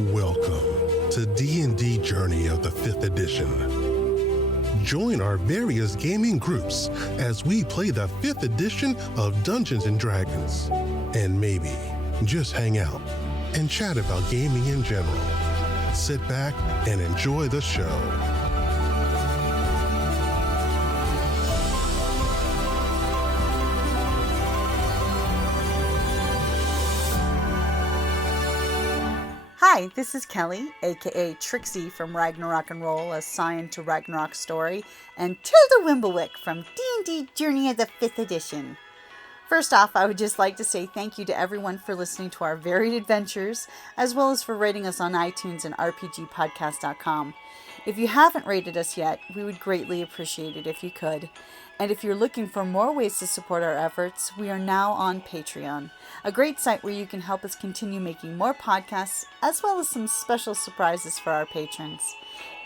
Welcome to D&D Journey of the 5th edition. Join our various gaming groups as we play the 5th edition of Dungeons & Dragons. And maybe just hang out and chat about gaming in general. Sit back and enjoy the show. Hi, this is Kelly, aka Trixie from Ragnarok and Roll, assigned to Ragnarok Story, and Tilda Wimblewick from D&D Journey of the 5th edition. First off, I would just like to say thank you to everyone for listening to our varied adventures, as well as for rating us on iTunes and rpgpodcast.com. If you haven't rated us yet, we would greatly appreciate it if you could. And if you're looking for more ways to support our efforts, we are now on Patreon, a great site where you can help us continue making more podcasts, as well as some special surprises for our patrons.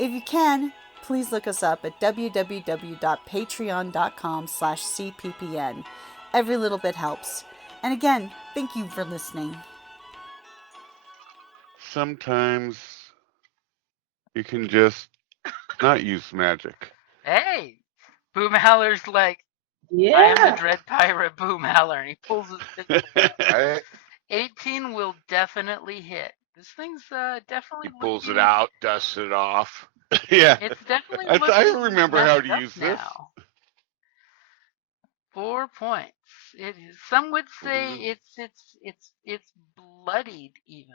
If you can, please look us up at www.patreon.com/cppn. Every little bit helps. And again, thank you for listening. Sometimes you can just not use magic. Hey! Boomhowler's like, Yeah. I am the Dread Pirate Boomhowler, and he pulls his pistol out. Right? 18 will definitely hit. This thing's definitely He pulls looking- it out, dusts it off. Yeah. It's definitely I looking remember how to messed up use this. now. 4 points. It is, some would say it's bloodied even,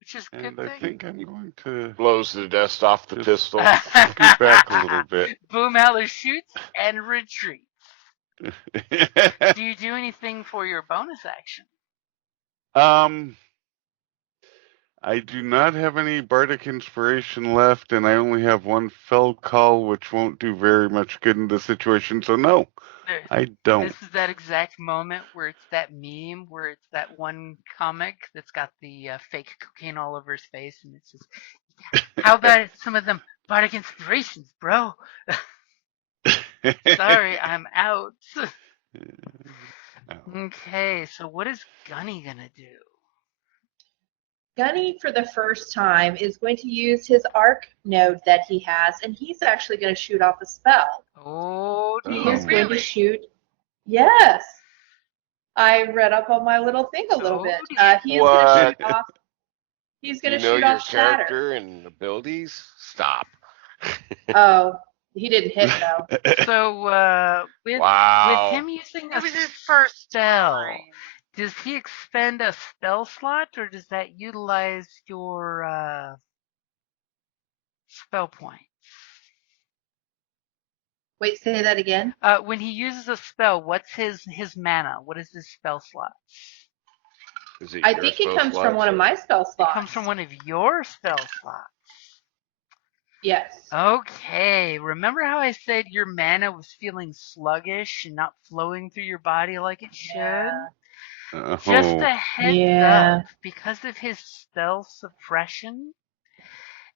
which is a good And I thing. think I'm going to Blows the dust off the pistol. scoot back a little bit. Boomhowler shoots and retreats. Do you do anything for your bonus action? I do not have any bardic inspiration left, and I only have one fell call, which won't do very much good in this situation. So no, I don't. This is that exact moment where it's that meme where it's that one comic that's got the fake cocaine all over his face, and it's just, how about some of them bardic inspirations, bro? Sorry, I'm out. Okay, so what is Gunny gonna do? Gunny, for the first time, is going to use his arc node that he has, and he's actually going to shoot off a spell. Oh, do He you is going to really? shoot. Yes. I read up on my little thing a little Oh, bit. dear. He is going to What? shoot off. He's going You to know shoot your off Shatter. character and abilities? Stop. Oh, he didn't hit though. So, with Wow. him using a It was his first spell, time. does he expend a spell slot, or does that utilize your spell point? Wait, say that again. When he uses a spell, what's his mana? What is his spell slot? Is it I your think it spell comes from slots one of or- my spell It slots. comes from one of your spell slots. Yes. Okay, remember how I said your mana was feeling sluggish and not flowing through your body like it should? Yeah. Just a heads Yeah. up, because of his spell suppression,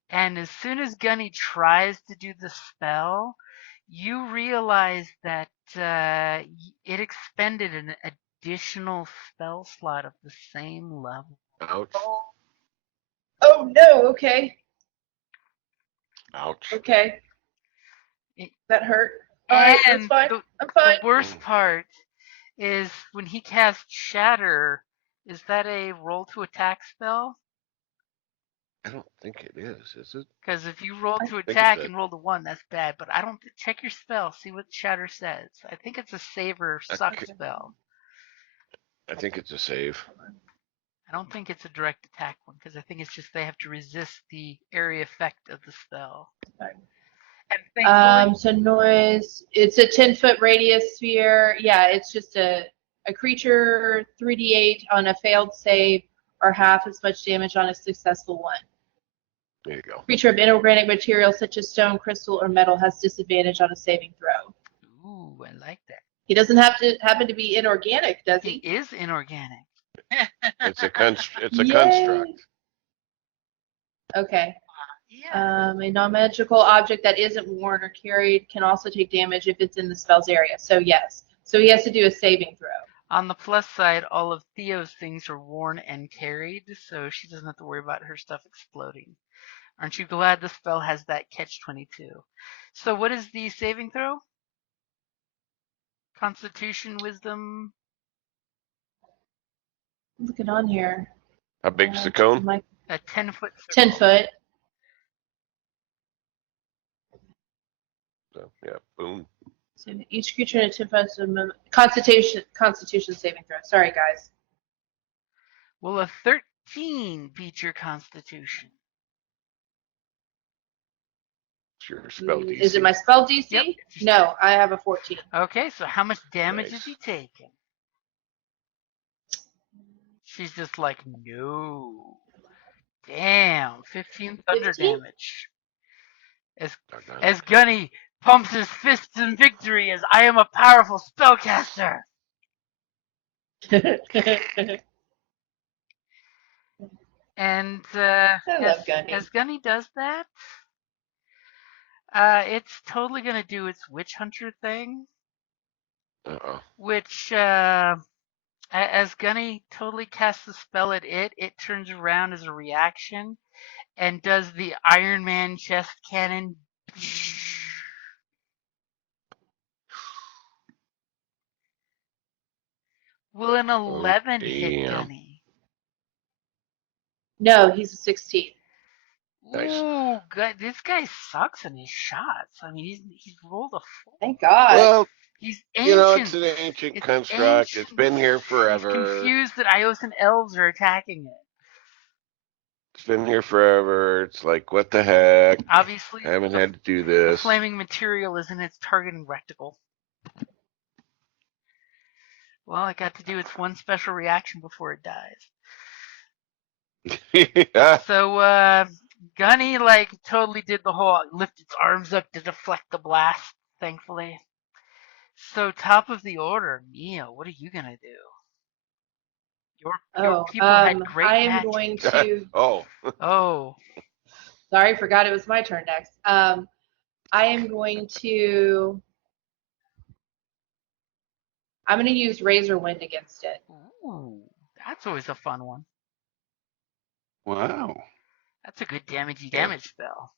and as soon as Gunny tries to do the spell, you realize that it expended an additional spell slot of the same level. Ouch. Oh no. Okay. Ouch. Okay. It- That hurt. All right, that's And fine. the I'm fine. worst part is when he casts Shatter, is that a roll to attack spell? I don't think it is it? Because if you roll to think attack it's a- and roll to 1, that's bad. But I don't check your spell. See what Shatter says. I think it's a save or suck Okay. spell. I think it's a save. I don't think it's a direct attack one because I think it's just they have to resist the area effect of the spell. And thankfully, So noise. It's a 10-foot radius sphere. Yeah, it's just a creature 3d8 on a failed save, or half as much damage on a successful one. There you go. Creature of inorganic material such as stone, crystal, or metal has disadvantage on a saving throw. ooh, I like that. He doesn't have to happen to be inorganic, does He he? is inorganic. It's a construct. Yay. Okay. Yeah. A non-magical object that isn't worn or carried can also take damage if it's in the spell's area. So yes. So he has to do a saving throw. On the plus side, all of Theo's things are worn and carried, so she doesn't have to worry about her stuff exploding. Aren't you glad the spell has that catch-22? So what is the saving throw? Constitution, Wisdom? Looking on here. How big's the cone? A 10-foot circle. 10 foot. So, yeah, boom. So each creature in a 10 foot Constitution saving throw. Sorry, guys. Will a 13 beat your Constitution? It's your spell DC. Is it my spell DC? Yep. No, I have a 14. Okay, so how much damage Nice. is he taking? She's just like, no. Damn, 15 thunder 15? damage. As Doggone. Gunny pumps his fists in victory as I am a powerful spellcaster. And love Gunny. as Gunny does that, it's totally going to do its witch hunter thing, Uh-oh. which as Gunny totally casts the spell at it, it turns around as a reaction and does the Iron Man chest cannon. Will an 11 hit damn. Gunny? No, he's a 16. Nice. Ooh, this guy sucks in his shots. I mean, he's rolled a 4. Thank God. Well, He's ancient. you know, it's an ancient It's construct. ancient. It's been here He's forever. confused that Iosan elves are attacking it. It's been here forever. It's like, what the heck? Obviously, I haven't had to do the this. flaming material is in its targeting reticle. Well, I got to do its one special reaction before it dies. Yeah. So, Gunny, like, totally did the whole lift its arms up to deflect the blast, thankfully. So, top of the order, Mia, what are you gonna do? Your people had great I am magic. going to. Oh. Oh, Sorry, forgot it was my turn next. I am going to. I'm going to use Razor Wind against it. ooh, that's always a fun one. Wow. That's a good damage spell.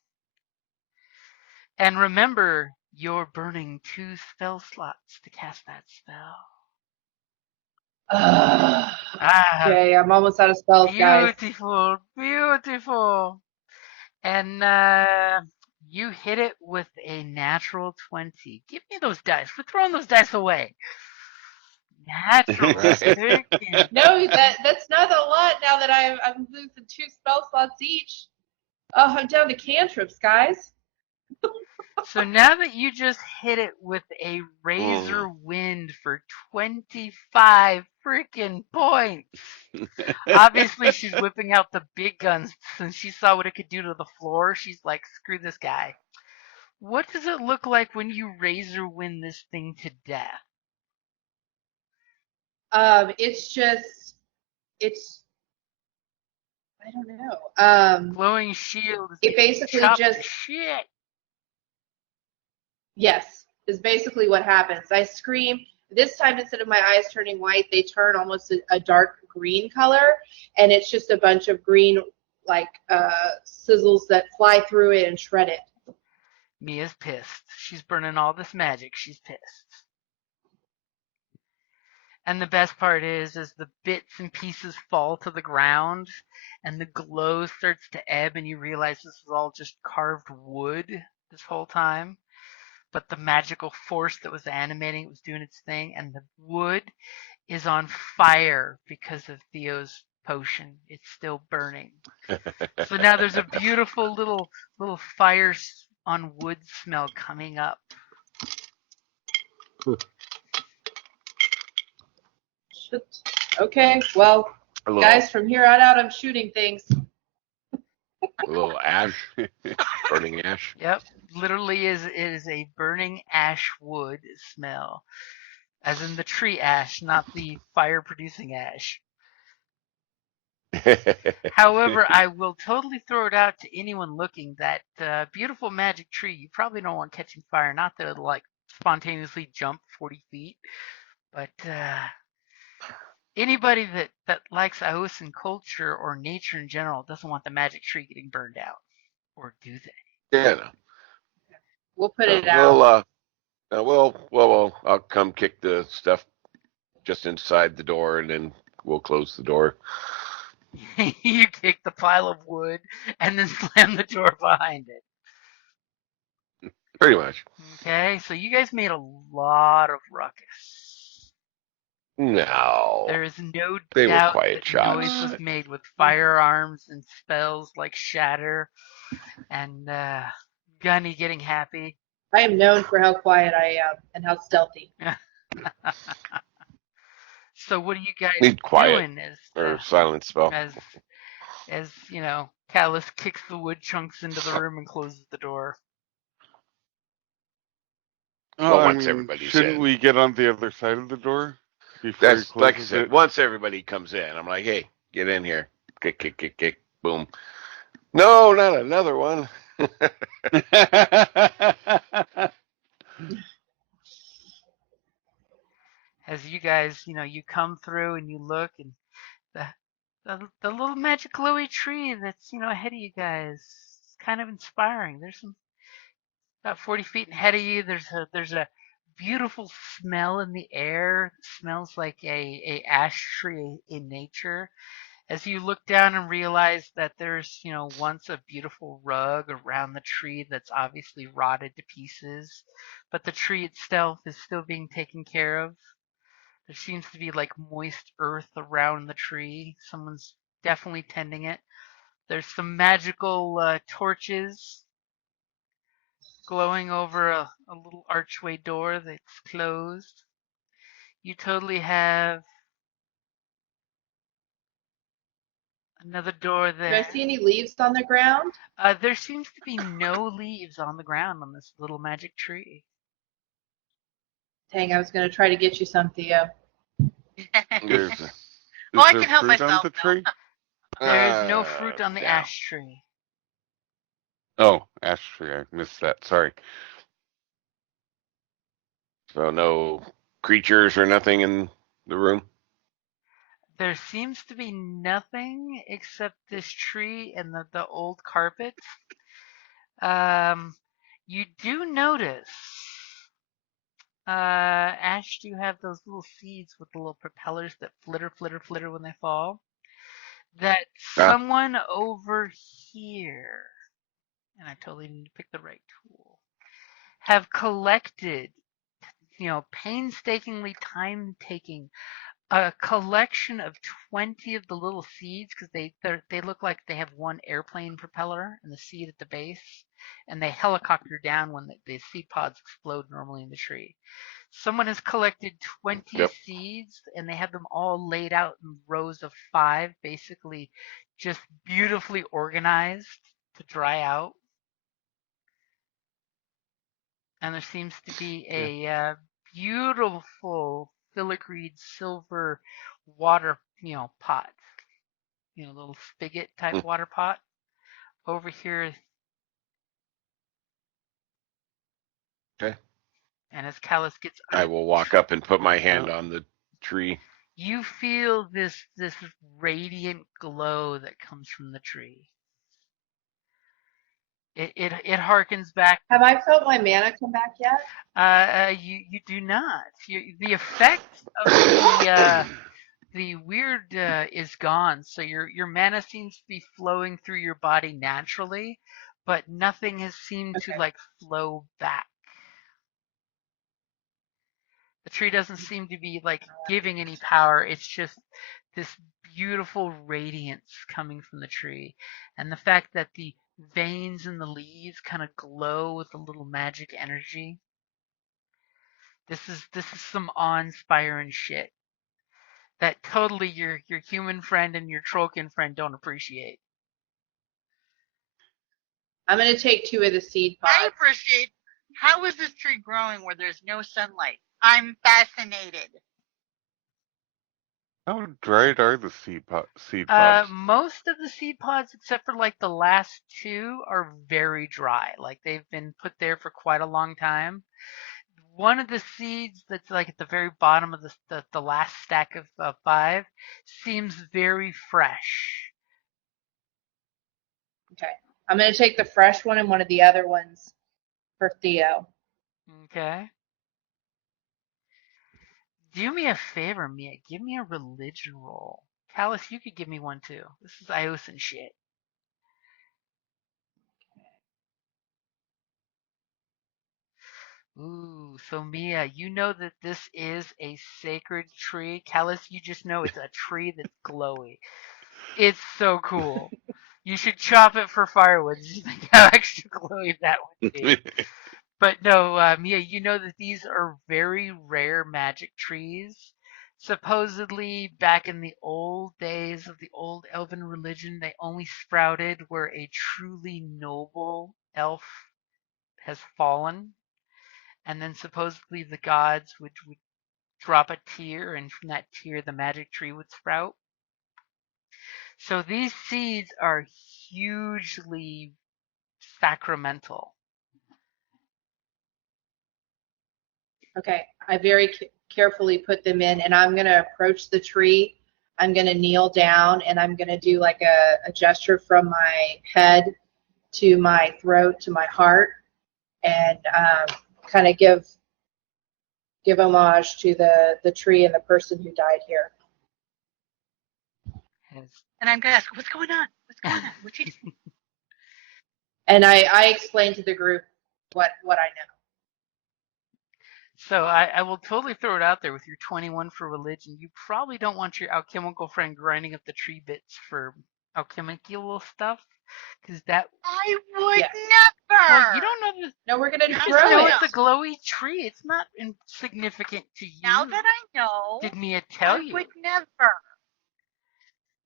And remember, you're burning 2 spell slots to cast that spell. Okay, I'm almost out of spells, guys. Beautiful, beautiful. And you hit it with a natural 20. Give me those dice. We're throwing those dice away. Natural. Right. No, that's not a lot now that I'm losing 2 spell slots each. Oh, I'm down to cantrips, guys. So now that you just hit it with a razor wind for 25 freaking points. Obviously, she's whipping out the big guns since she saw what it could do to the floor. She's like, screw this guy. What does it look like when you razor wind this thing to death? It's I don't know. Glowing shield. It basically chop just to shit. Yes, is basically what happens. I scream. This time, instead of my eyes turning white, they turn almost a dark green color, and it's just a bunch of green, like, sizzles that fly through it and shred it. Mia's pissed. She's burning all this magic. She's pissed. And the best part is the bits and pieces fall to the ground, and the glow starts to ebb, and you realize this was all just carved wood this whole time. But the magical force that was animating it was doing its thing, and the wood is on fire because of Theo's potion. It's still burning. So now there's a beautiful little fire on wood smell coming up. Okay, well, guys, from here on out, I'm shooting things. A little ash, burning ash. Yep, literally it is a burning ash wood smell, as in the tree ash, not the fire-producing ash. However, I will totally throw it out to anyone looking that beautiful magic tree. You probably don't want catching fire. Not that it'll like spontaneously jump 40 feet, but anybody that likes Iosan culture or nature in general doesn't want the magic tree getting burned out, or do they? Yeah, no. We'll put it out. I'll come kick the stuff just inside the door, and then we'll close the door. You kick the pile of wood and then slam the door behind it. Pretty much. Okay, so you guys made a lot of ruckus. No. There is no They were doubt quiet that noise shots. was made with firearms and spells like shatter and Gunny getting happy. I am known for how quiet I am and how stealthy. So what are you guys Need quiet doing or silent spell. as you know, Callus kicks the wood chunks into the room and closes the door. Well, Oh, I once mean, everybody's shouldn't in. we get on the other side of the door before he That's like I closes said. it? Once everybody comes in, I'm like, hey, get in here. Kick, kick, kick, kick. Boom. No, not another one. As you guys, you come through and you look, and the little magic glowy tree that's ahead of you guys, it's kind of inspiring. There's some about 40 feet ahead of you. There's a beautiful smell in the air. It smells like a ash tree in nature. As you look down and realize that there's once a beautiful rug around the tree that's obviously rotted to pieces, but the tree itself is still being taken care of. There seems to be like moist earth around the tree. Someone's definitely tending it. There's some magical torches glowing over a little archway door that's closed. You totally have another door Do I there. see any leaves on the ground? There seems to be no leaves on the ground on this little magic tree. Dang, I was going to try to get you some, Theo. Is Well, I there can help fruit on myself, the though. tree? There is no fruit on the Yeah. ash tree. Oh, ash tree. I missed that. Sorry. So no creatures or nothing in the room? There seems to be nothing except this tree and the old carpet. You do notice ash do have those little seeds with the little propellers that flitter, flitter, flitter when they fall. That someone over here, and I totally need to pick the right tool, have collected, painstakingly time-taking a collection of 20 of the little seeds, because they look like they have one airplane propeller and the seed at the base, and they helicopter down when the seed pods explode normally in the tree. Someone has collected 20 seeds, and they have them all laid out in rows of 5, basically just beautifully organized to dry out. And there seems to be a beautiful filigreed silver water, pot, little spigot type water pot over here. Okay. And as Callus gets I will walk up and put my hand on the tree. You feel this radiant glow that comes from the tree. It harkens back. Have I felt my mana come back yet? You do not. The effect of the weird is gone, so your mana seems to be flowing through your body naturally, but nothing has seemed to like flow back. The tree doesn't seem to be like giving any power. It's just this beautiful radiance coming from the tree, and the fact that the veins in the leaves kind of glow with a little magic energy. This is some awe-inspiring shit that totally your human friend and your trollkin friend don't appreciate. I'm going to take 2 of the seed pods. I appreciate. How is this tree growing where there's no sunlight? I'm fascinated. How dried are the seed pods? Most of the seed pods, except for like the last 2, are very dry. Like they've been put there for quite a long time. one of the seeds that's like at the very bottom of the last stack of 5 seems very fresh. Okay. I'm going to take the fresh one and one of the other ones for Theo. Okay. Do me a favor, Mia. Give me a religion roll. Callus, you could give me one too. This is Iosan shit. Ooh, so Mia, you know that this is a sacred tree. Callus, you just know it's a tree that's glowy. It's so cool. You should chop it for firewood. Just think how extra glowy that would be. But no, Mia, you know that these are very rare magic trees. Supposedly, back in the old days of the old elven religion, they only sprouted where a truly noble elf has fallen. And then supposedly the gods would drop a tear, and from that tear, the magic tree would sprout. So these seeds are hugely sacramental. Okay. I very carefully put them in, and I'm going to approach the tree. I'm going to kneel down, and I'm going to do like a gesture from my head to my throat to my heart, and kind of give homage to the tree and the person who died here. And I'm going to ask, what's going on? What's going on? What's he And I explain to the group what I know. So I will totally throw it out there with your 21 for religion. You probably don't want your alchemical friend grinding up the tree bits for alchemical stuff, because that. I would Yes. never. Well, you don't know the. No, we're gonna You grow just know it. it's a glowy tree. It's not insignificant to you. Now that I know, Did Mia tell you? I would never.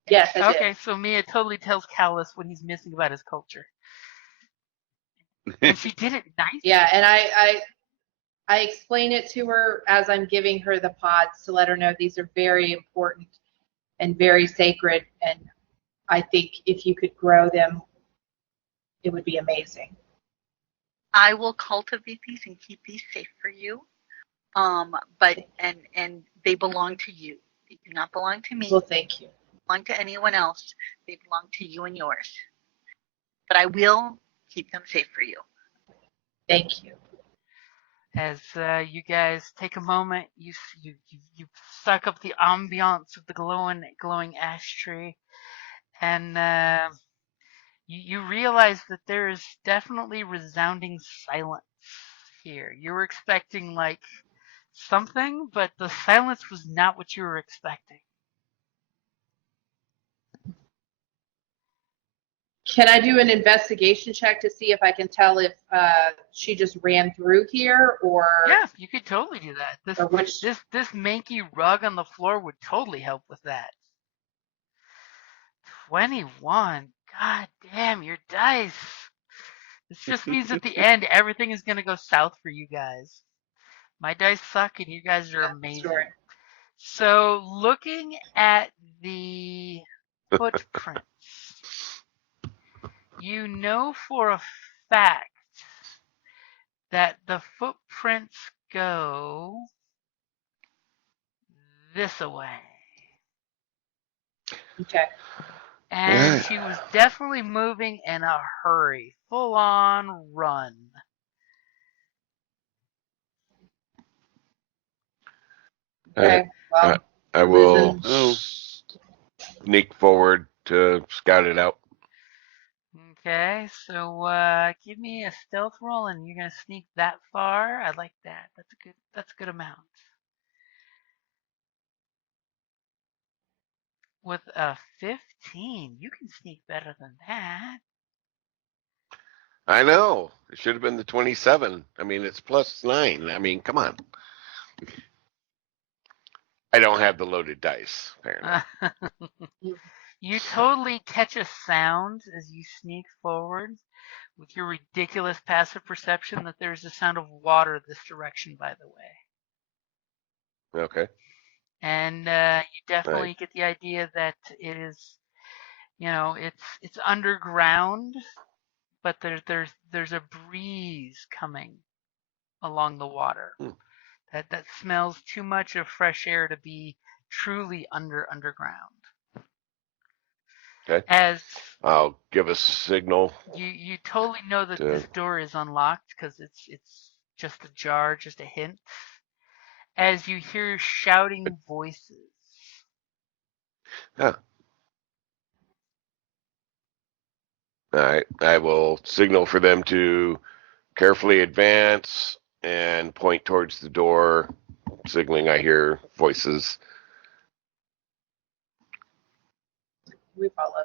Yes, I did. Okay, so Mia totally tells Callus what he's missing about his culture, and she did it nicely. Yeah, and I explain it to her as I'm giving her the pods to let her know these are very important and very sacred, and I think if you could grow them, it would be amazing. I will cultivate these and keep these safe for you. But they belong to you. They do not belong to me. Well, thank you. They belong to anyone else. They belong to you and yours. But I will keep them safe for you. Thank you. As you guys take a moment, you suck up the ambiance of the glowing ash tree, and you realize that there is definitely resounding silence here. You were expecting like something, but the silence was not what you were expecting. Can I do an investigation check to see if I can tell if she just ran through here or? Yeah, you could totally do that. This manky rug on the floor would totally help with that. 21. God damn, your dice. This just means at the end, everything is going to go south for you guys. My dice suck, and you guys are amazing. Sure. So, looking at the footprints, you know for a fact that the footprints go this away. Okay. And she was definitely moving in a hurry, full on run. Okay. Well, I will Oh. sneak forward to scout it out. Okay, so give me a stealth roll, and you're gonna sneak that far. I like that. That's a good amount. With a 15, you can sneak better than that. I know. It should have been the 27. I mean, it's +9. I mean, come on. I don't have the loaded dice, apparently. You totally catch a sound as you sneak forward with your ridiculous passive perception that there's a sound of water this direction, by the way. Okay. And you definitely get the idea that it is, it's underground, but there's a breeze coming along the water. That smells too much of fresh air to be truly underground. Okay. As I'll give a signal. you totally know that this door is unlocked because it's just ajar, just a hint. As you hear shouting voices. Yeah. All right. I will signal for them to carefully advance and point towards the door, signaling I hear voices. We follow.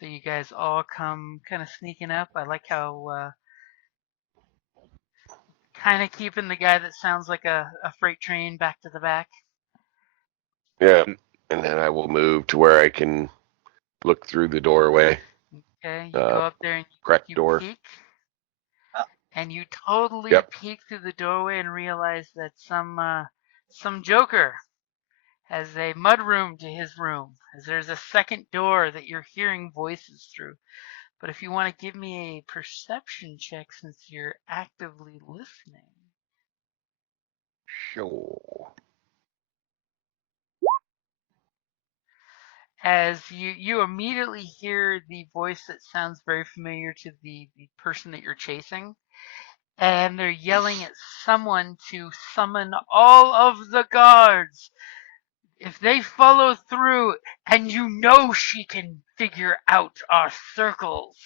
So you guys all come kind of sneaking up. I like how kind of keeping the guy that sounds like a freight train back to the back. Yeah. And then I will move to where I can look through the doorway. Okay, you go up there and Crack you door. peek. And you totally Yep. peek through the doorway and realize that some joker has a mudroom to his room. As there's a second door that you're hearing voices through. But if you want to give me a perception check since you're actively listening. Sure. As you immediately hear the voice that sounds very familiar to the person that you're chasing. And they're yelling at someone to summon all of the guards. If they follow through, and you know she can figure out our circles,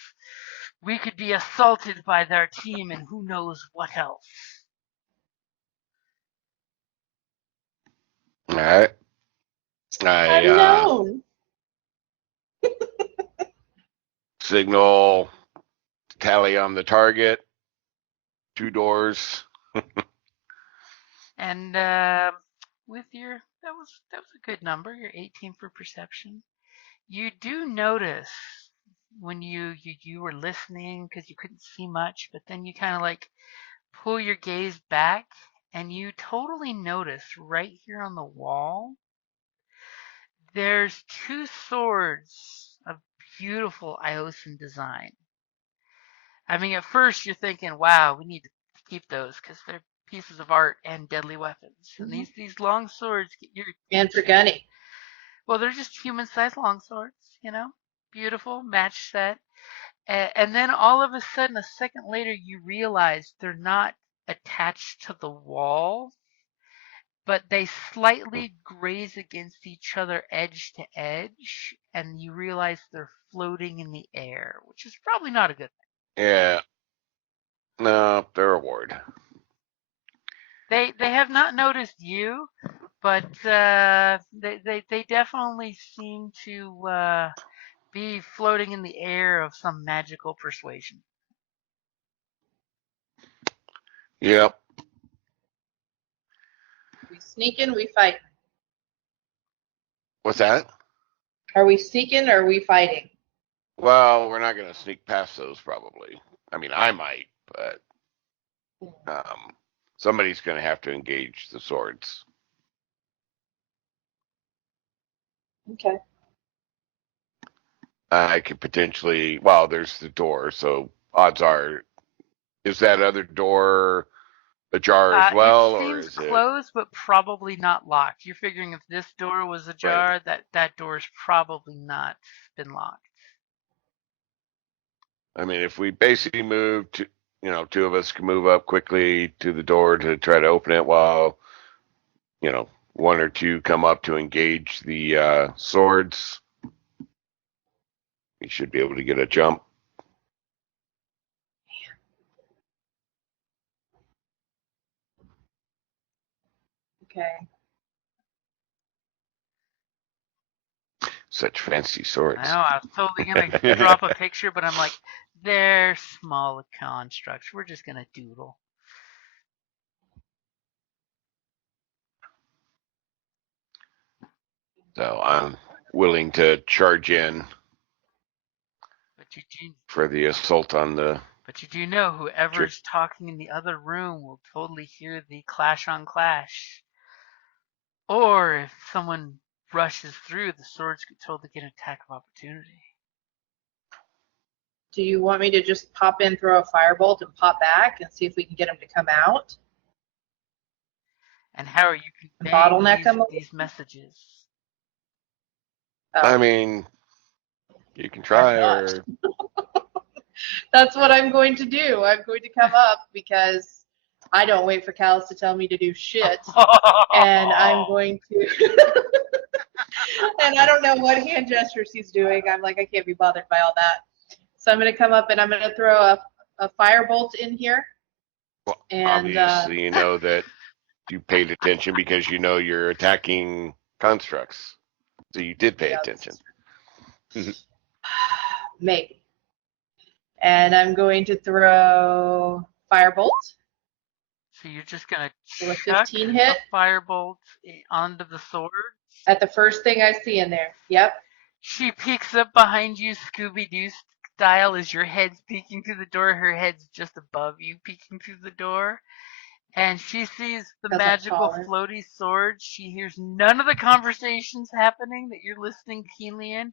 we could be assaulted by their team and who knows what else. All right. I Unknown. signal tally on the target. 2 doors. And with your that was a good number. You're 18 for perception. You do notice when you were listening because you couldn't see much, but then you kind of like pull your gaze back and you totally notice right here on the wall there's 2 swords of beautiful Iosan design. I mean, at first you're thinking, wow, we need to keep those because they're pieces of art and deadly weapons. And these long swords get your And for Gunny. well, they're just human-sized long swords, you know, beautiful match set. And then all of a sudden, a second later, you realize they're not attached to the wall, but they slightly graze against each other edge to edge, and you realize they're floating in the air, which is probably not a good thing. Yeah. No, they're a ward. They have not noticed you, but they definitely seem to be floating in the air of some magical persuasion. Yep. We sneaking, we fight. What's that? Are we sneaking or are we fighting? Well, we're not going to sneak past those probably. I mean, I might, but somebody's going to have to engage the swords. Okay. I could potentially, well, there's the door, so odds are, is that other door ajar as well, It or seems is closed, but probably not locked. You're figuring if this door was ajar, right. that door's probably not been locked. I mean, if we basically move to, 2 of us can move up quickly to the door to try to open it while, 1 or 2 come up to engage the swords. We should be able to get a jump. Okay. Such fancy swords. I know, I was totally going to drop a picture, but I'm like, they're small constructs. We're just going to doodle. So I'm willing to charge in for the assault on the... But you do know whoever's talking in the other room will totally hear the clash on clash. Or if someone rushes through, the swords could totally get an attack of opportunity. Do you want me to just pop in, throw a firebolt, and pop back and see if we can get them to come out? And how are you Bottleneck conveying them? these messages? Oh, I mean, you can I try, thought. or That's what I'm going to do. I'm going to come up because I don't wait for Callus to tell me to do shit. And I'm going to, and I don't know what hand gestures he's doing. I'm like, I can't be bothered by all that. So I'm going to come up and I'm going to throw a firebolt in here. well, And obviously you know that you paid attention because you know you're attacking constructs. So you did pay attention. Maybe. And I'm going to throw firebolt. So you're just gonna Will a chuck 15 hit? a firebolt onto the sword? At the first thing I see in there. Yep. She peeks up behind you, Scooby-Doo style, as your head's peeking through the door. Her head's just above you, peeking through the door. And she sees the 'Cause I'm magical taller. floaty sword. She hears none of the conversations happening that you're listening keenly in.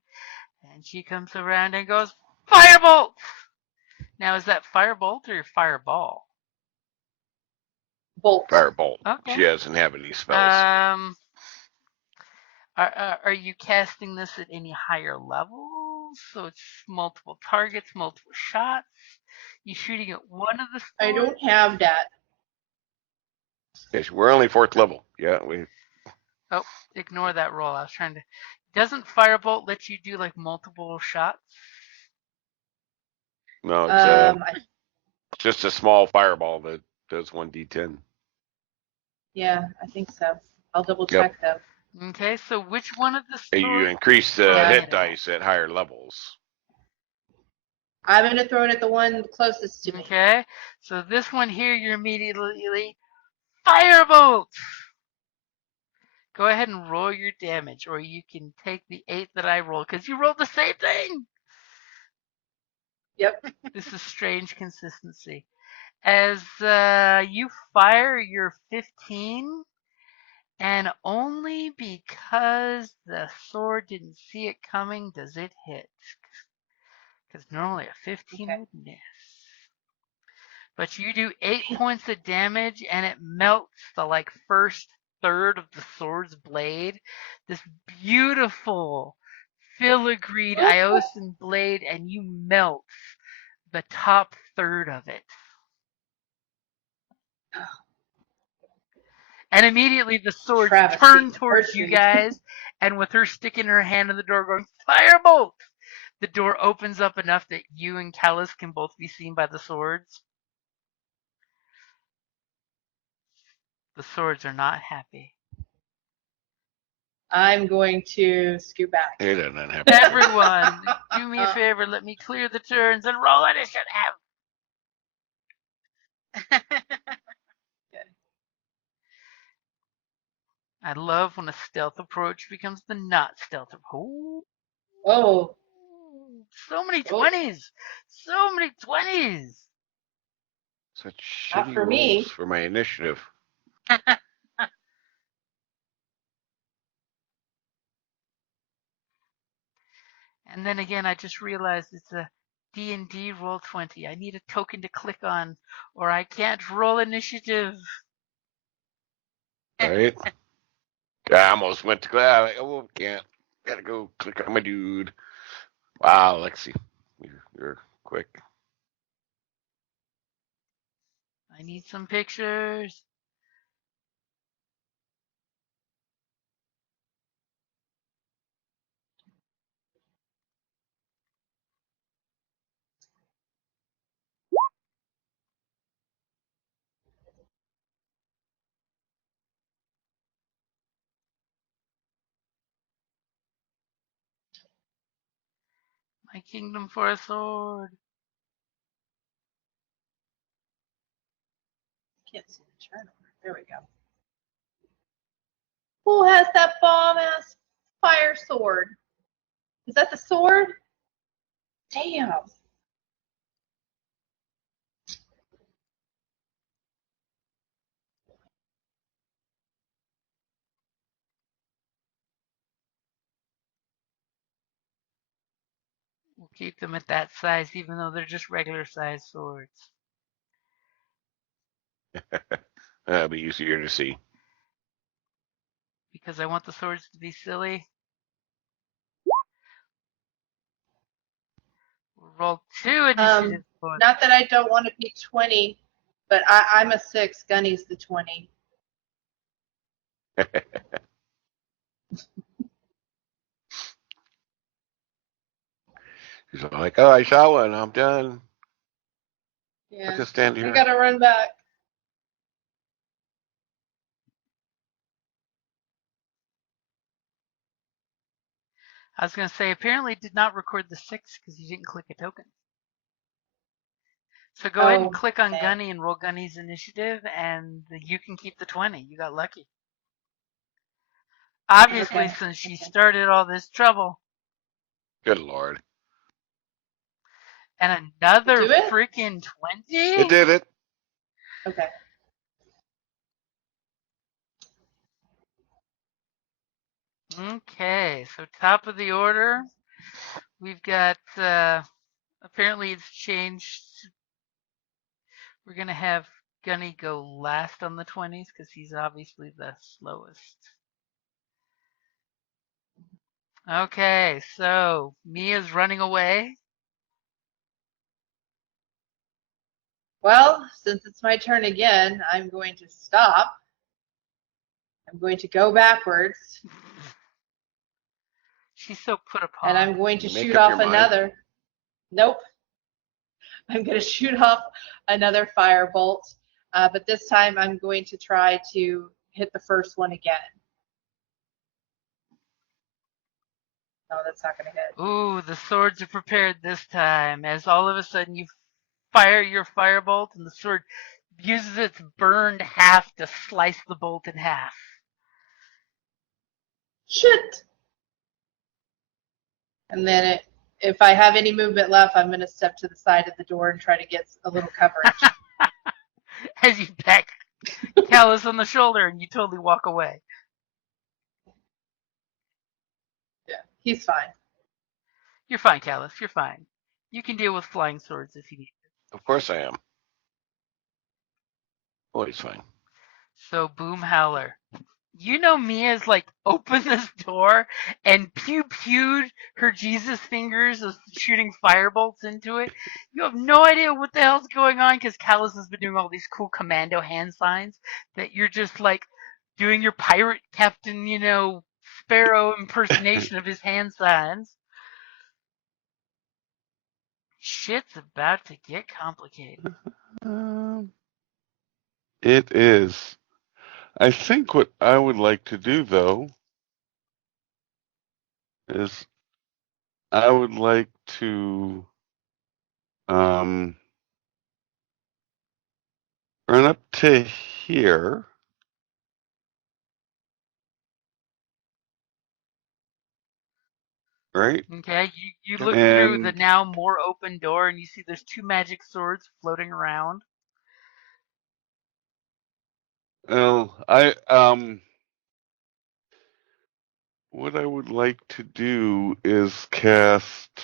And she comes around and goes, Firebolt! Now, is that firebolt or fireball? Bolt. Firebolt. Okay. She doesn't have any spells. Are you casting this at any higher levels? So it's multiple targets, multiple shots. You shooting at one of the swords? I don't have that. Yes, we're only 4th level. Yeah, we. Oh, ignore that roll. I was trying to. Doesn't firebolt let you do like multiple shots? No, it's just a small fireball that does 1d10. Yeah, I think so. I'll double check though. Okay, so which one of the You swords? increase the Yeah. hit dice at higher levels. I'm going to throw it at the one closest to me. Okay, so this one here, you're immediately firebolt. Go ahead and roll your damage, or you can take the 8 that I rolled, because you rolled the same thing. Yep. This is strange consistency. As you fire your 15, and only because the sword didn't see it coming does it hit. Because normally a 15 would miss. But you do 8 points of damage, and it melts the first third of the sword's blade. This beautiful filigreed Iosan blade, and you melt the top third of it. And immediately the swords turn towards you guys, and with her sticking her hand in the door going, Firebolt! The door opens up enough that you and Callus can both be seen by the swords. The swords are not happy. I'm going to scoot back. It doesn't happen. Everyone, do me a favor. Let me clear the turns and roll initiative. I love when a stealth approach becomes the not stealth approach. Oh. So many 20s. So many 20s. Such Not shitty for rolls me. for my initiative. And then again, I just realized it's a D&D roll 20. I need a token to click on, or I can't roll initiative. Right? I almost went to class. Oh, can't. Gotta go click on my dude. Wow, Lexi. You're quick. I need some pictures. My kingdom for a sword. Can't see the turn order. There we go. Who has that bomb ass fire sword? Is that the sword? Damn. We'll keep them at that size, even though they're just regular size swords. That'll be easier to see. Because I want the swords to be silly. We'll roll 2 initiative points. Not that I don't want to be 20, but I'm a 6. Gunny's the 20. He's like, oh, I saw one. I'm done. Yeah. I'll just stand here. I gotta run back. I was going to say, apparently it did not record the 6 because you didn't click a token. So go ahead and click on Gunny and roll Gunny's initiative, and you can keep the 20. You got lucky. Obviously, since she started all this trouble. Good Lord. And another freaking 20? It did it. Okay. Okay, so top of the order, we've got, apparently it's changed. We're going to have Gunny go last on the 20s because he's obviously the slowest. Okay, so Mia's running away. Well, since it's my turn again, I'm going to stop. I'm going to go backwards. She's so put upon. And I'm going to shoot off another. Nope. I'm going to shoot off another firebolt. But this time I'm going to try to hit the first one again. No, that's not going to hit. Ooh, the swords are prepared this time. As all of a sudden you fire your firebolt and the sword uses its burned half to slice the bolt in half. Shit! And then if I have any movement left, I'm going to step to the side of the door and try to get a little coverage. As you peck Callus on the shoulder and you totally walk away. Yeah, he's fine. You're fine, Callus. You're fine. You can deal with flying swords if you need to. Of course I am. Always fine. So, Boom Howler. You know Mia's like opened this door and pew-pewed her Jesus fingers of shooting firebolts into it. You have no idea what the hell's going on because Callus has been doing all these cool commando hand signs that you're just like doing your pirate captain, Sparrow impersonation of his hand signs. Shit's about to get complicated. It is. I think what I would like to do, though, is I would like to run up to here. Right? Okay, you look through the now more open door and you see there's 2 magic swords floating around. Well, what I would like to do is cast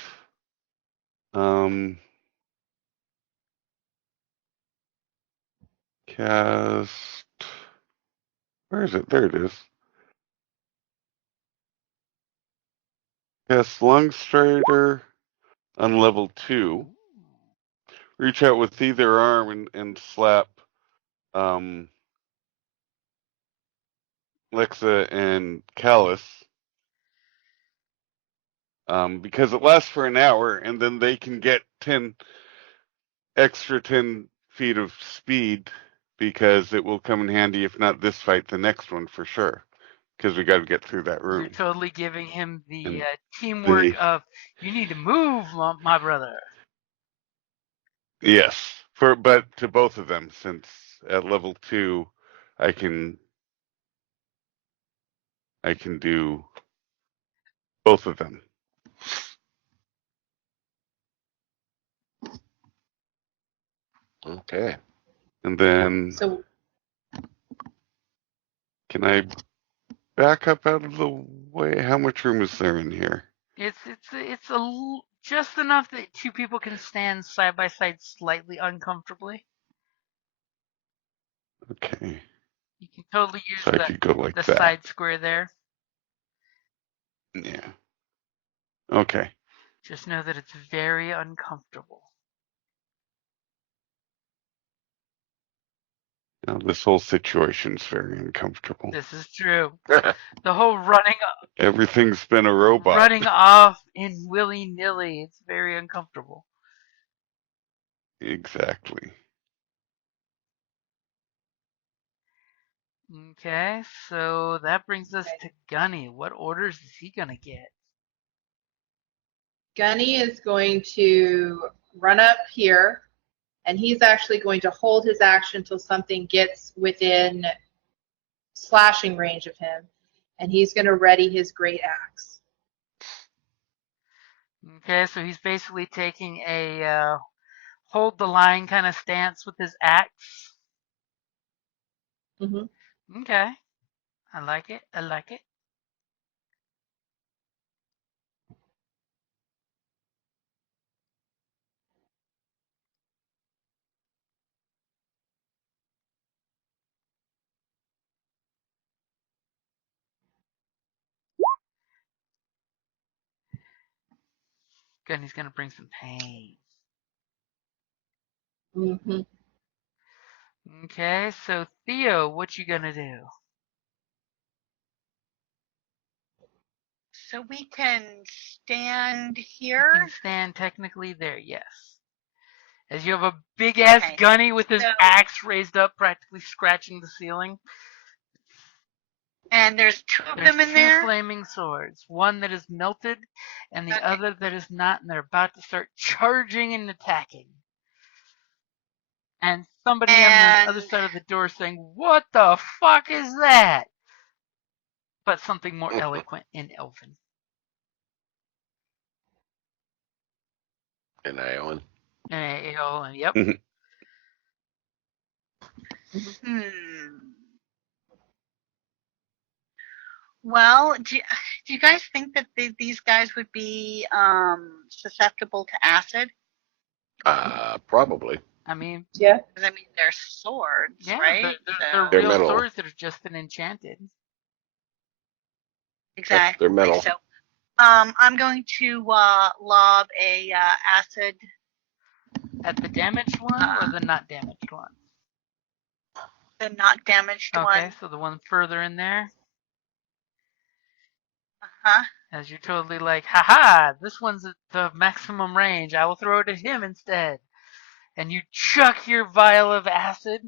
where is it? There it is. Cast Lungstrider on level 2. Reach out with either arm and slap Lexa and Callus. Because it lasts for an hour, and then they can get 10 feet of speed, because it will come in handy, if not this fight, the next one for sure. Because we got to get through that room. You're totally giving him the teamwork of, you need to move, my brother. Yes, but to both of them, since at level 2, I can do both of them. Okay. And then, can I back up out of the way? How much room is there in here? It's just enough that two people can stand side by side slightly uncomfortably. Okay. You can totally use So I could go like the that. side square there. Yeah. Okay. Just know that it's very uncomfortable. Now this whole situation's very uncomfortable. This is true. The whole running Everything's been a robot. running off in willy-nilly, it's very uncomfortable. Exactly. Okay, so that brings us to Gunny. What orders is he gonna get? Gunny is going to run up here, and he's actually going to hold his action until something gets within slashing range of him, and he's going to ready his great axe. Okay, so he's basically taking a hold the line kind of stance with his axe. Mm-hmm. Okay, I like it. I like it. Gunny's gonna bring some pain. Mm-hmm. Okay, so Theo, what you gonna do? So we can stand You here. can stand technically there, yes. As you have a big ass Okay, Gunny with his so- axe raised up, practically scratching the ceiling. And there's two of There's them in two there. flaming swords, one that is melted and the Okay. other that is not, and they're about to start charging and attacking. And somebody on the other And side of the door saying, "What the fuck is that?" But something more eloquent in Elven. And Iosan. Yep. Well, do you guys think that these guys would be susceptible to acid? Probably. I mean, Yeah. Because I mean, they're swords, yeah, right? they're They're real metal. swords that have just been enchanted. Exactly. They're metal. So, I'm going to lob a acid At the damaged one or the not damaged one? the not damaged Okay, one. so the one further in there. Uh-huh. As you're totally like, haha, this one's at the maximum range. I will throw it at him instead. And you chuck your vial of acid.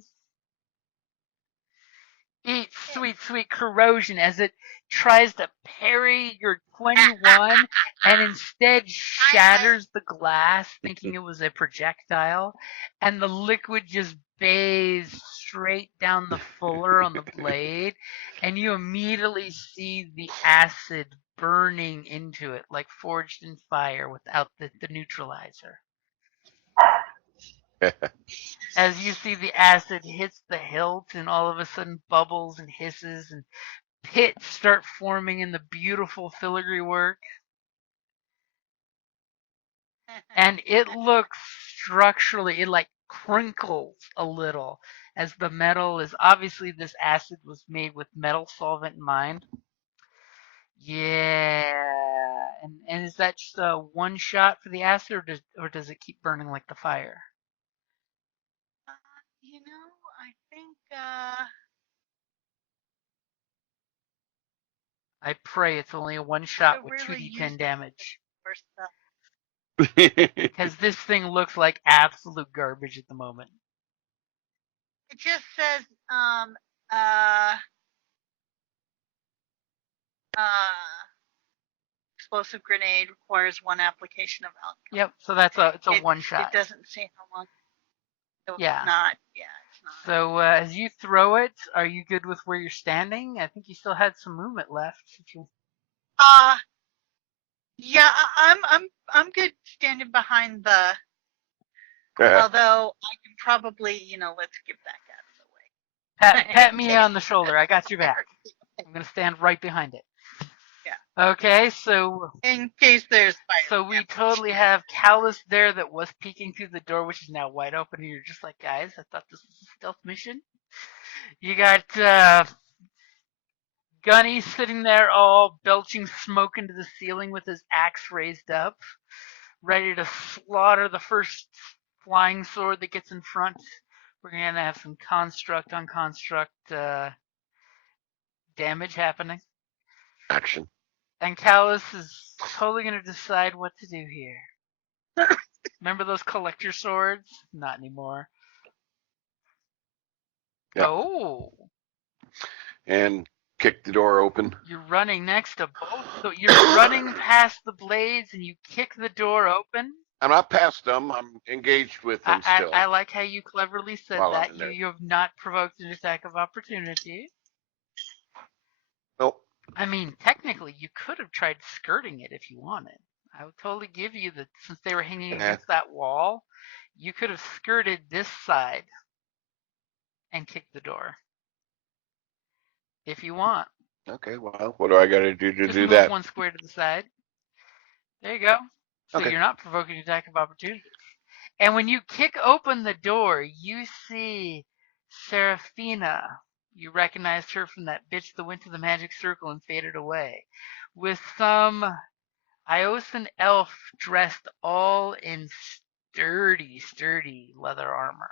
Eat sweet, sweet corrosion as it tries to parry your 21 and instead shatters the glass, thinking it was a projectile. And the liquid just bathes straight down the fuller on the blade. And you immediately see the acid burning into it like forged in fire without the neutralizer. As you see the acid hits the hilt and all of a sudden bubbles and hisses and pits start forming in the beautiful filigree work. And it looks structurally, it like crinkles a little as the metal is obviously this acid was made with metal solvent in mind. Yeah. And is that just a one shot for the acid or does it keep burning like the fire? You know, I think I pray it's only a one shot with really 2d10 damage. for stuff. Because this thing looks like absolute garbage at the moment. It just says explosive grenade requires one application of alcohol. Yep, so it's a one shot. It doesn't say how long. So Yeah. It's not. Yeah, it's not. So as you throw it, are you good with where you're standing? I think you still had some movement left. If you... Yeah, I'm good standing behind the. Although I can probably, let's get back out of the way. Pat me on the shoulder. I got your back. I'm gonna stand right behind it. Yeah. Okay, so In case there's fire. so we totally have Callus there that was peeking through the door, which is now wide open, and you're just like, guys, I thought this was a stealth mission. You got Gunny sitting there all belching smoke into the ceiling with his axe raised up, ready to slaughter the first flying sword that gets in front. We're going to have some construct on construct damage happening. Action. And Callus is totally going to decide what to do here. Remember those collector swords? Not anymore. Yep. Oh. And kick the door open. You're running next to both. So you're running past the blades and you kick the door open. I'm not past them. I'm engaged with them still. I like how you cleverly said While I'm that. in there. You have not provoked an attack of opportunity. Nope. I mean, technically, you could have tried skirting it if you wanted. I would totally give you that since they were hanging against that wall, you could have skirted this side and kicked the door. If you want. Okay, well, what do I got to do to Just do move that? one square to the side. There you go. So Okay. you're not provoking an attack of opportunity. And when you kick open the door, you see Seraphina. You recognized her from that bitch that went to the magic circle and faded away. With some Iosan elf dressed all in sturdy leather armor.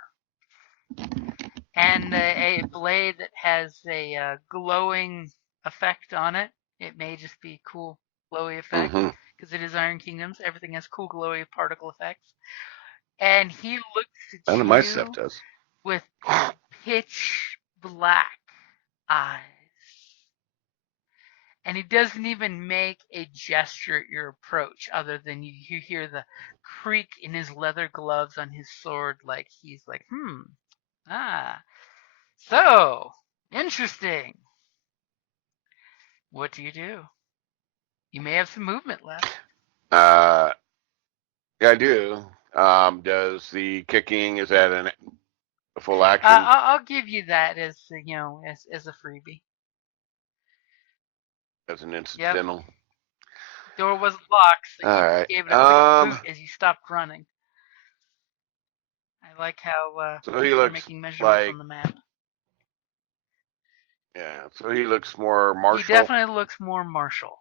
And a blade that has a glowing effect on it. It may just be cool glowy effect. Because it is Iron Kingdoms. Everything has cool glowy particle effects. And he looks at None you of my stuff does. with pitch black eyes. And he doesn't even make a gesture at your approach other than you hear the creak in his leather gloves on his sword like he's like, so, interesting. What do? You may have some movement left. Yeah, I do. Does the kicking, is that a full action? I'll give you that as as a freebie. As an incidental. Yep. Door was locked, so you All right. gave it a quick boot as you stopped running. I like how so he people are looks making measurements like, on the map. Yeah, so he looks more martial. He definitely looks more martial.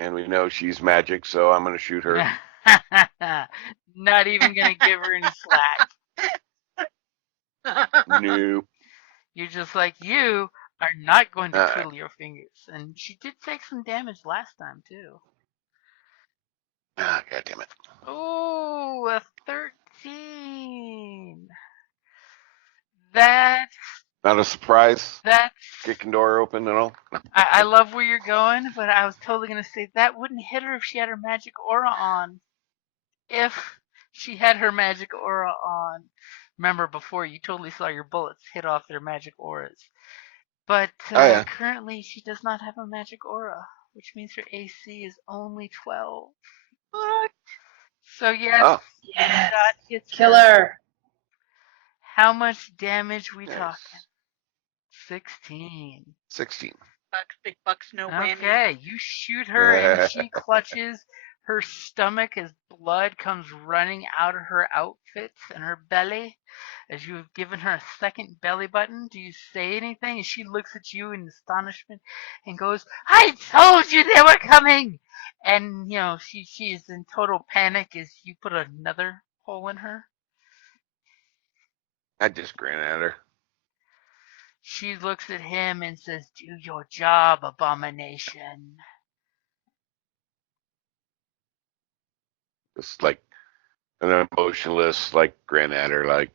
And we know she's magic, so I'm going to shoot her. Not even going to give her any slack. Nope. You're just like, you are not going to twiddle your fingers. And she did take some damage last time, too. God damn it. Ooh, a 13. That's not a surprise. That's kicking door open and all. I love where you're going, but I was totally gonna say that wouldn't hit her if she had her magic aura on. If she had her magic aura on. Remember before you totally saw your bullets hit off their magic auras. But currently she does not have a magic aura, which means her AC is only 12. What? So yes, yes. Shot hits Killer. How much damage we talking? 16. 16. Bucks, big bucks, no whammy. Okay, you shoot her and she clutches her stomach as blood comes running out of her outfits and her belly. As you have given her a second belly button, do you say anything? And she looks at you in astonishment and goes, I told you they were coming! And, she's in total panic as you put another hole in her. I just grin at her. She looks at him and says, do your job, abomination. Just like an emotionless, grin at her,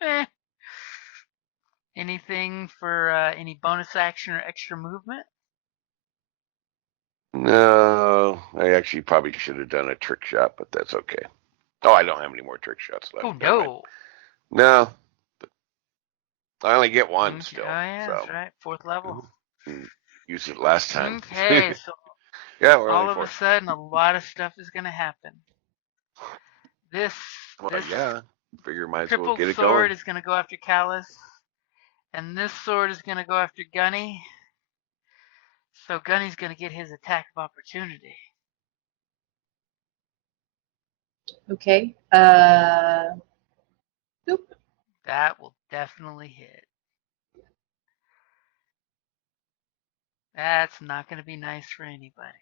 yeah. Anything for any bonus action or extra movement? No, I actually probably should have done a trick shot, but that's okay. Oh, I don't have any more trick shots left. Oh, no. No. I only get one still. Oh, yeah, so. That's right. 4th level. Used it last time. Okay, so yeah, all of a sudden, a lot of stuff is going to happen. This figure might as well crippled get it sword going. is going to go after Callus, and this sword is going to go after Gunny. So Gunny's gonna get his attack of opportunity. Okay. Nope. That will definitely hit. That's not gonna be nice for anybody.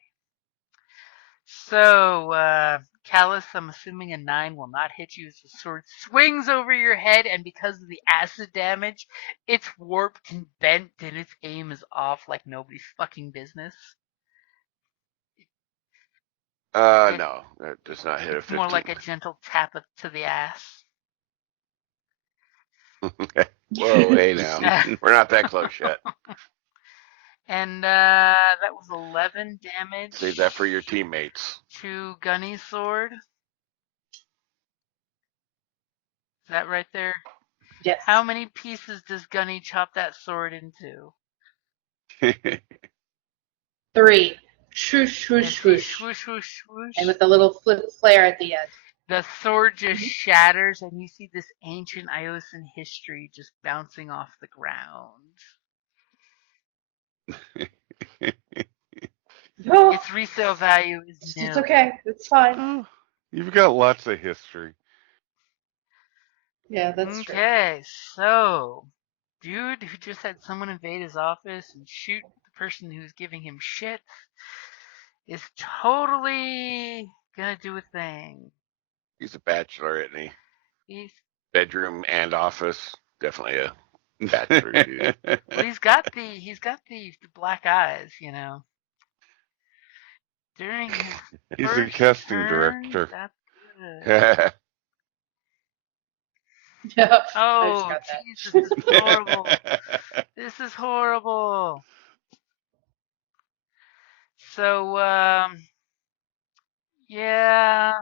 So, Callus, I'm assuming a 9 will not hit you as the sword swings over your head, and because of the acid damage, it's warped and bent, and its aim is off like nobody's fucking business. No, that does not hit a It's 15. more like a gentle tap to the ass. Whoa, hey now. We're not that close yet. And that was 11 damage. Save that for your teammates. To Gunny's sword. Is that right there? Yes. How many pieces does Gunny chop that sword into? 3. Swoosh, swoosh, swoosh. Swoosh, swoosh, swoosh. And with a little flare at the end. The sword just shatters, and you see this ancient Iosan history just bouncing off the ground. Its resale value is nil. It's okay. It's fine. Oh, you've got lots of history. Yeah, that's true. Okay, so dude who just had someone invade his office and shoot the person who's giving him shit is totally gonna do a thing. He's a bachelor, isn't he? He's Bedroom and office. Definitely a bachelor dude. well, he's got the black eyes, you know. During his He's a first casting turn, director. that's good. Yeah, Oh, Jesus, this is horrible. This is horrible. So, yeah.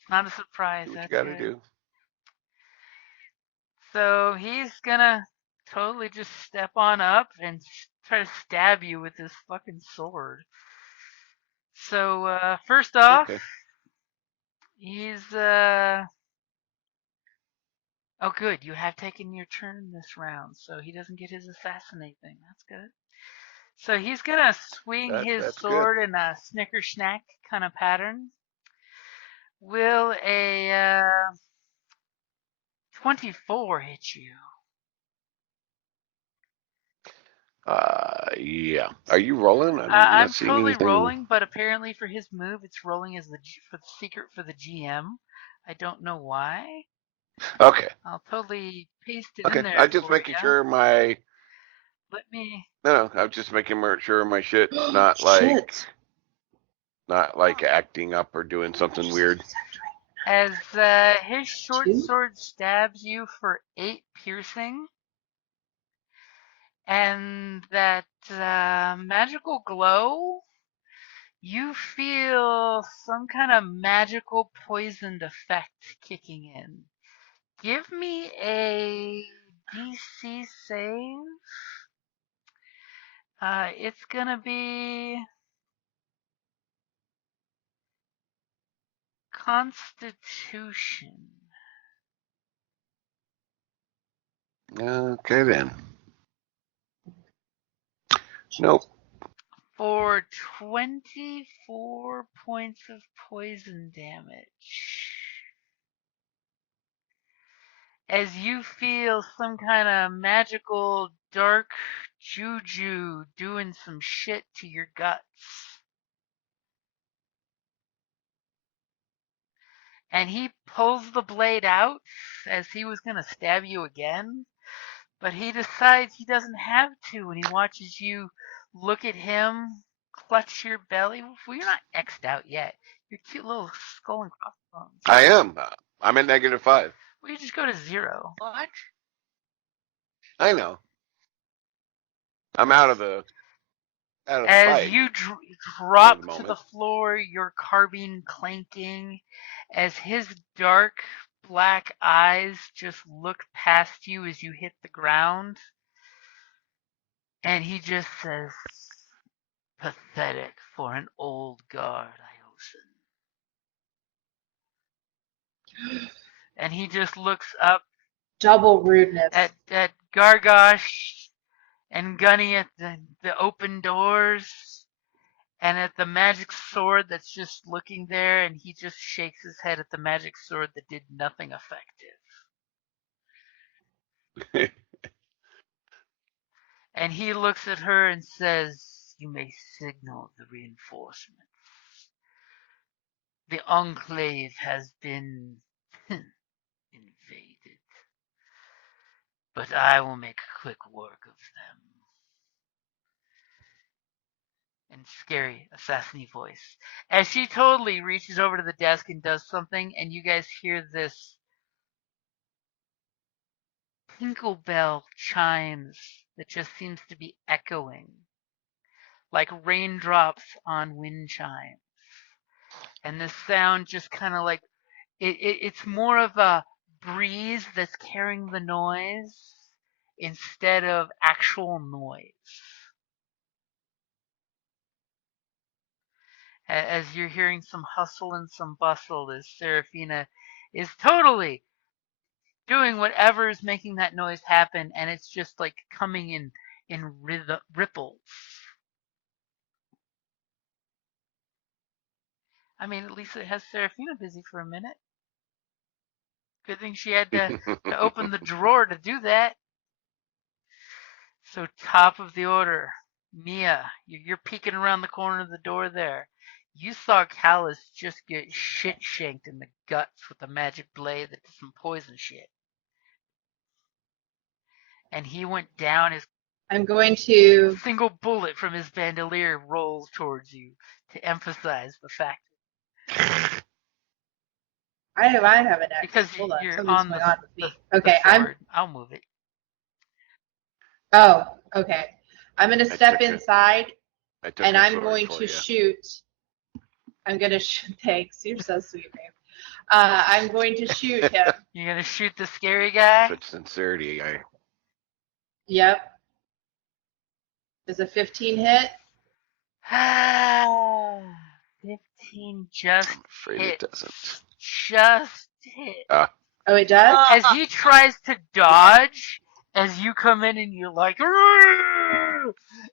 It's not a surprise. Do what you That's gotta good. do. So he's gonna totally just step on up and try to stab you with this fucking sword. So, first off, Okay. he's, oh, good. You have taken your turn this round, so he doesn't get his assassinate thing. That's good. So he's gonna swing his That's sword good. in a snicker snack kind of pattern. Will a 24 hit you? Yeah. Are you rolling? I'm I'm not seeing totally anything. rolling, but apparently for his move, it's rolling as for the secret for the GM. I don't know why. Okay. I'll totally paste it Okay. in there. I'm just for making ya. sure my. Let me. No, I'm just making sure my shit's not Shit. like acting up or doing something weird. As his short 2? sword stabs you for 8 piercing, and that magical glow, you feel some kind of magical poisoned effect kicking in. Give me a DC save. It's gonna be Constitution. Okay then. Nope. For 24 points of poison damage. As you feel some kind of magical dark juju doing some shit to your guts. And he pulls the blade out as he was going to stab you again, but he decides he doesn't have to, and he watches you look at him, clutch your belly. Well, you're not X'd out yet. Your cute little skull and crossbones. I am. I'm at -5. Well, you just go to 0. What? I know. I'm out of the As fight. you For drop the to the moment. floor, your carbine clanking, as his dark black eyes just look past you as you hit the ground, and he just says, "Pathetic for an old guard, Iosan." And he just looks up Double rudeness. at Gargosh, and Gunny at the open doors, and at the magic sword that's just looking there, and he just shakes his head at the magic sword that did nothing effective. And he looks at her and says, "You may signal the reinforcements. The Enclave has been invaded, but I will make quick work of them." And scary, assassiny voice. As she totally reaches over to the desk and does something, and you guys hear this tinkle bell chimes that just seems to be echoing like raindrops on wind chimes. And this sound just kind of like it's more of a breeze that's carrying the noise instead of actual noise. As you're hearing some hustle and some bustle, as Seraphina is totally doing whatever is making that noise happen, and it's just like coming in ripples. I mean, at least it has Seraphina busy for a minute. Good thing she had to open the drawer to do that. So top of the order, Mia, you're peeking around the corner of the door there. You saw Callus just get shit shanked in the guts with a magic blade that did some poison shit. And he went down as I'm going to. single bullet from his bandolier rolls towards you to emphasize the fact. I have an X. Because Hold on, you're something's on going the, on with me. the Okay, I'll move it. Oh, okay. I'm going to step took it. inside, and the I'm sword going for to you. shoot. I'm going to shoot. Thanks, you're so sweet, babe. I'm going to shoot him. You're gonna shoot the scary guy? Such sincerity, Yep. Does a 15 hit? 15 just I'm afraid hit. it doesn't. Just hit. Oh, it does? As he tries to dodge, as you come in and you're like, "Rrrr!"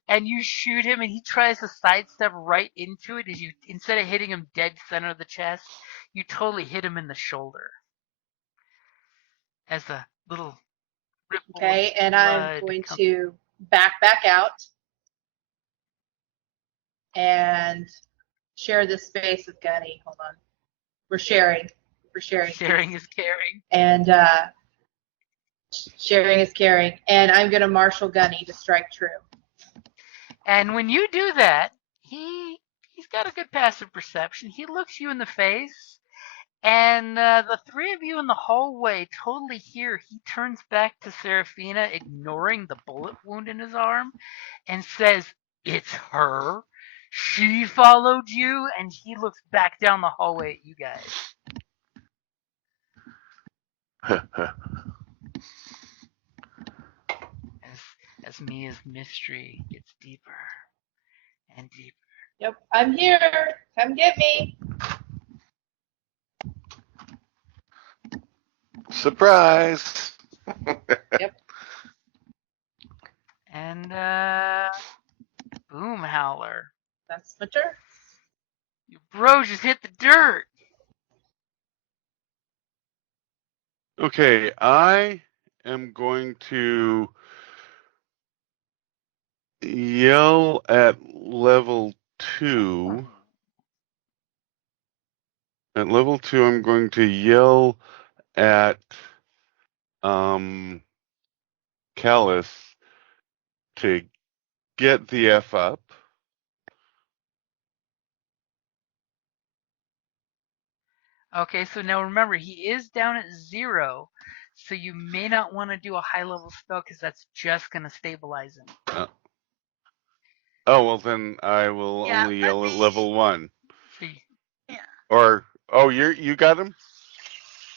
and you shoot him, and he tries to sidestep right into it. As you, instead of hitting him dead center of the chest, you totally hit him in the shoulder. As a little ripple Okay, of and I'm blood going comes. to back out and share this space with Gunny. Hold on. We're sharing. Sharing is caring. And sharing is caring. And I'm going to marshal Gunny to strike true. And when you do that, he's got a good passive perception. He looks you in the face, and the three of you in the hallway totally hear. He turns back to Seraphina, ignoring the bullet wound in his arm, and says, "It's her. She followed you," and he looks back down the hallway at you guys. As Mia's mystery gets deeper and deeper. Yep, I'm here. Come get me. Surprise! Yep. And boom howler. That's my turn. Your bro just hit the dirt. Okay, I am going to yell at level 2. At level 2, I'm going to yell at Callus to get the F up. Okay, so now remember, he is down at 0, so you may not want to do a high level spell because that's just going to stabilize him. Oh, well, then I will only yell at level 1. See? Yeah. Or, you got him?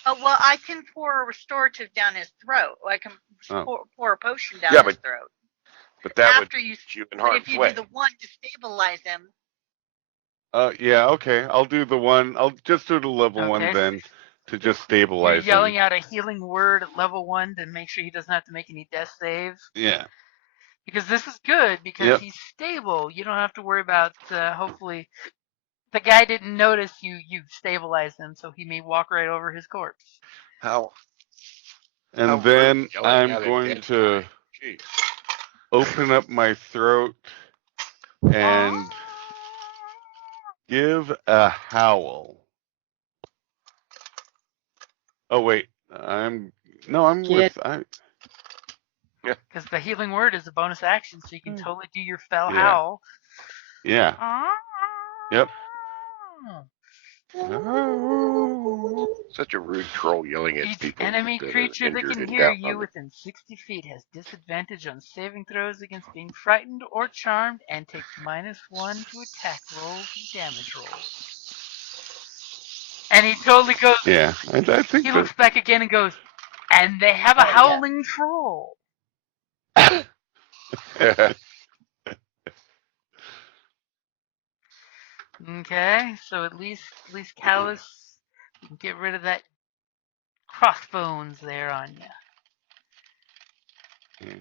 Oh, well, I can pour a restorative down his throat. I can pour a potion down his throat. But that after would you, you in but harm's if you way. do the one to stabilize him. Yeah, okay. I'll do the one. I'll just do the level 1 then to just stabilize You're yelling him. out a healing word at level 1 to make sure he doesn't have to make any death saves. Yeah. Because this is good because Yep. he's stable. You don't have to worry about. Hopefully, the guy didn't notice you stabilized him, so he may walk right over his corpse. How And rude, then yelling I'm at a going dead to guy. Jeez. open up my throat and give a howl. Oh wait, I'm Get- Because the healing word is a bonus action, so you can totally do your fell Yeah. howl. Yeah. Yep. Such a rude troll yelling at Each people enemy that are creature that injured can and hear down you on the within 60 feet has disadvantage on saving throws against being frightened or charmed and takes -1 to attack rolls and damage rolls. And he totally goes, Yeah. I think he that. looks back again and goes, and they have a Oh, yeah. howling troll. Okay, so at least Callus can get rid of that crossbones there on you. Yeah.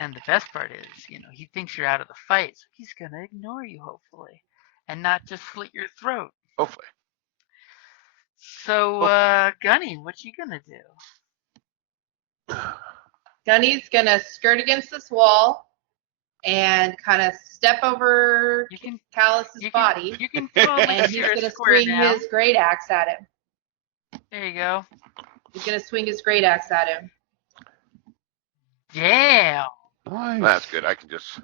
And the best part is, he thinks you're out of the fight, so he's gonna ignore you hopefully, and not just slit your throat. Hopefully. So, Gunny, what you gonna do? Gunny's gonna skirt against this wall and kind of step over Callus's body, You can totally and he's steer a gonna square swing now. his great axe at him. There you go. He's gonna swing his great axe at him. Damn. Nice. That's good. I can just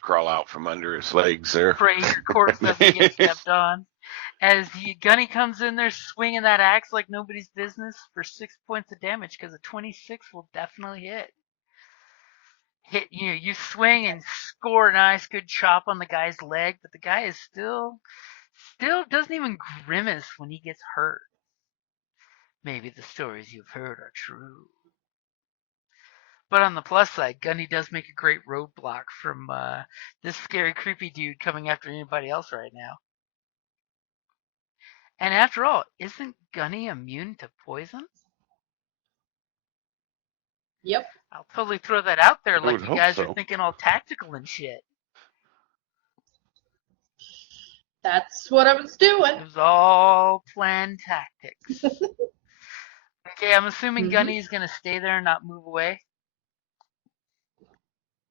crawl out from under his legs there. Pray your corpse doesn't get stepped on. As Gunny comes in there swinging that axe like nobody's business for 6 points of damage, because a 26 will definitely hit. You swing and score a nice good chop on the guy's leg, but the guy is still doesn't even grimace when he gets hurt. Maybe the stories you've heard are true. But on the plus side, Gunny does make a great roadblock from this scary, creepy dude coming after anybody else right now. And after all, isn't Gunny immune to poison? Yep. I'll totally throw that out there like you guys so. are thinking all tactical and shit. That's what I was doing. It was all planned tactics. Okay, I'm assuming Gunny's going to stay there and not move away.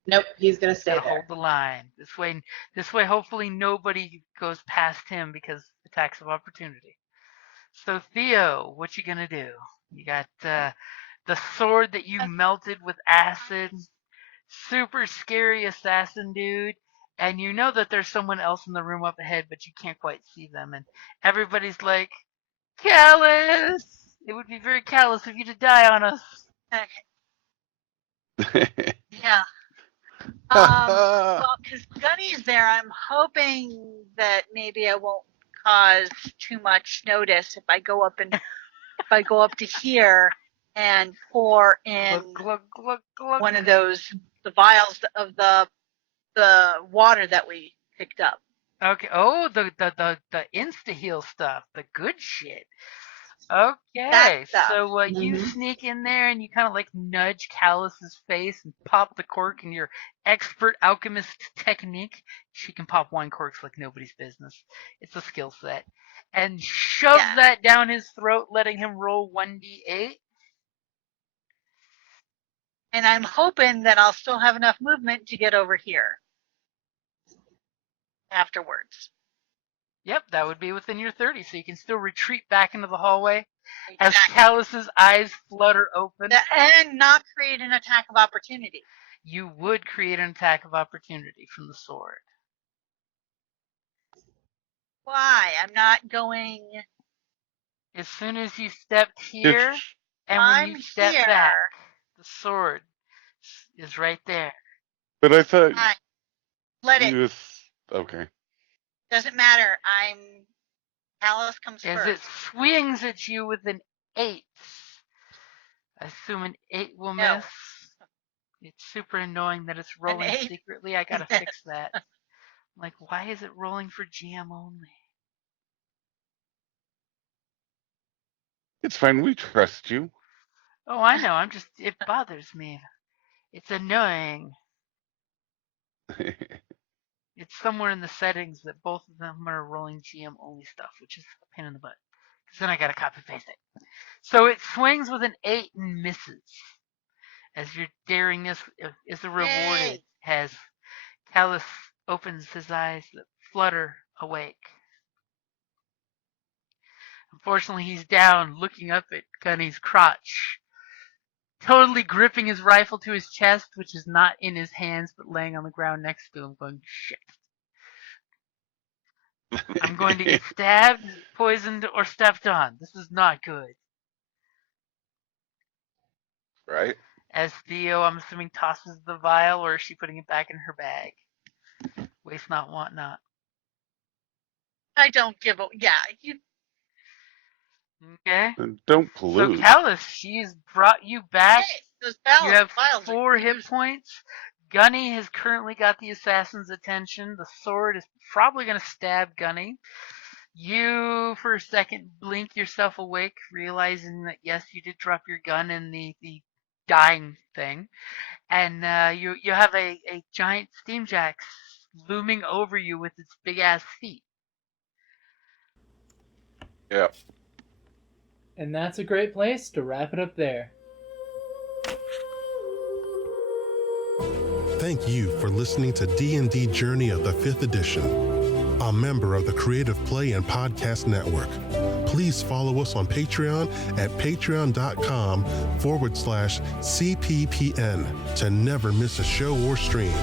Nope, he's gonna stay Gotta there. hold the line. This way, hopefully nobody goes past him because attacks of opportunity. So Theo, what you gonna do? You got the sword that you melted with acid, super scary assassin dude, and you know that there's someone else in the room up ahead, but you can't quite see them, and everybody's like, Callous! It would be very callous of you to die on us. Okay. Yeah. Well, because Gunny's there, I'm hoping that maybe I won't cause too much notice if I go up to here and pour in glug, glug, glug. one of the vials of the water that we picked up. Okay. Oh, the insta heal stuff, the good shit. Okay, so you sneak in there and you kind of like nudge Callus's face and pop the cork in your expert alchemist technique. She can pop wine corks like nobody's business. It's a skill set. And shove that down his throat, letting him roll 1d8. And I'm hoping that I'll still have enough movement to get over here afterwards. Yep, that would be within your 30, so you can still retreat back into the hallway as Callus's eyes flutter open. And not create an attack of opportunity. You would create an attack of opportunity from the sword. Why? I'm not going. As soon as you stepped here, and when you step back, the sword is right there. But I thought let it. Okay. Doesn't matter. Callus comes first. As it swings at you with an 8. I assume an 8 will miss. It's super annoying that it's rolling secretly. I gotta fix that. Like, why is it rolling for GM only? It's fine. We trust you. Oh, I know. It bothers me. It's annoying. It's somewhere in the settings that both of them are rolling GM only stuff, which is a pain in the butt. Because then I gotta copy paste it. So it swings with an 8 and misses. As your daringness is rewarded, Yay. as Callus opens his eyes that flutter awake. Unfortunately, he's down, looking up at Gunny's crotch, totally gripping his rifle to his chest, which is not in his hands but laying on the ground next to him, going, shit. I'm going to get stabbed, poisoned, or stepped on. This is not good. Right? As Theo, I'm assuming, tosses the vial, or is she putting it back in her bag? Waste not, want not. I don't give a you Okay. And don't So, pollute. Callus, she's brought you back. hey, those You have vials 4 hit points. Gunny has currently got the assassin's attention. The sword is probably going to stab Gunny. You, for a second, blink yourself awake, realizing that, yes, you did drop your gun in the dying thing. And you have a giant steamjack looming over you with its big-ass feet. Yeah. And that's a great place to wrap it up there. Thank you for listening to D&D Journey of the 5th Edition, a member of the Creative Play and Podcast Network. Please follow us on Patreon at patreon.com/CPPN to never miss a show or stream.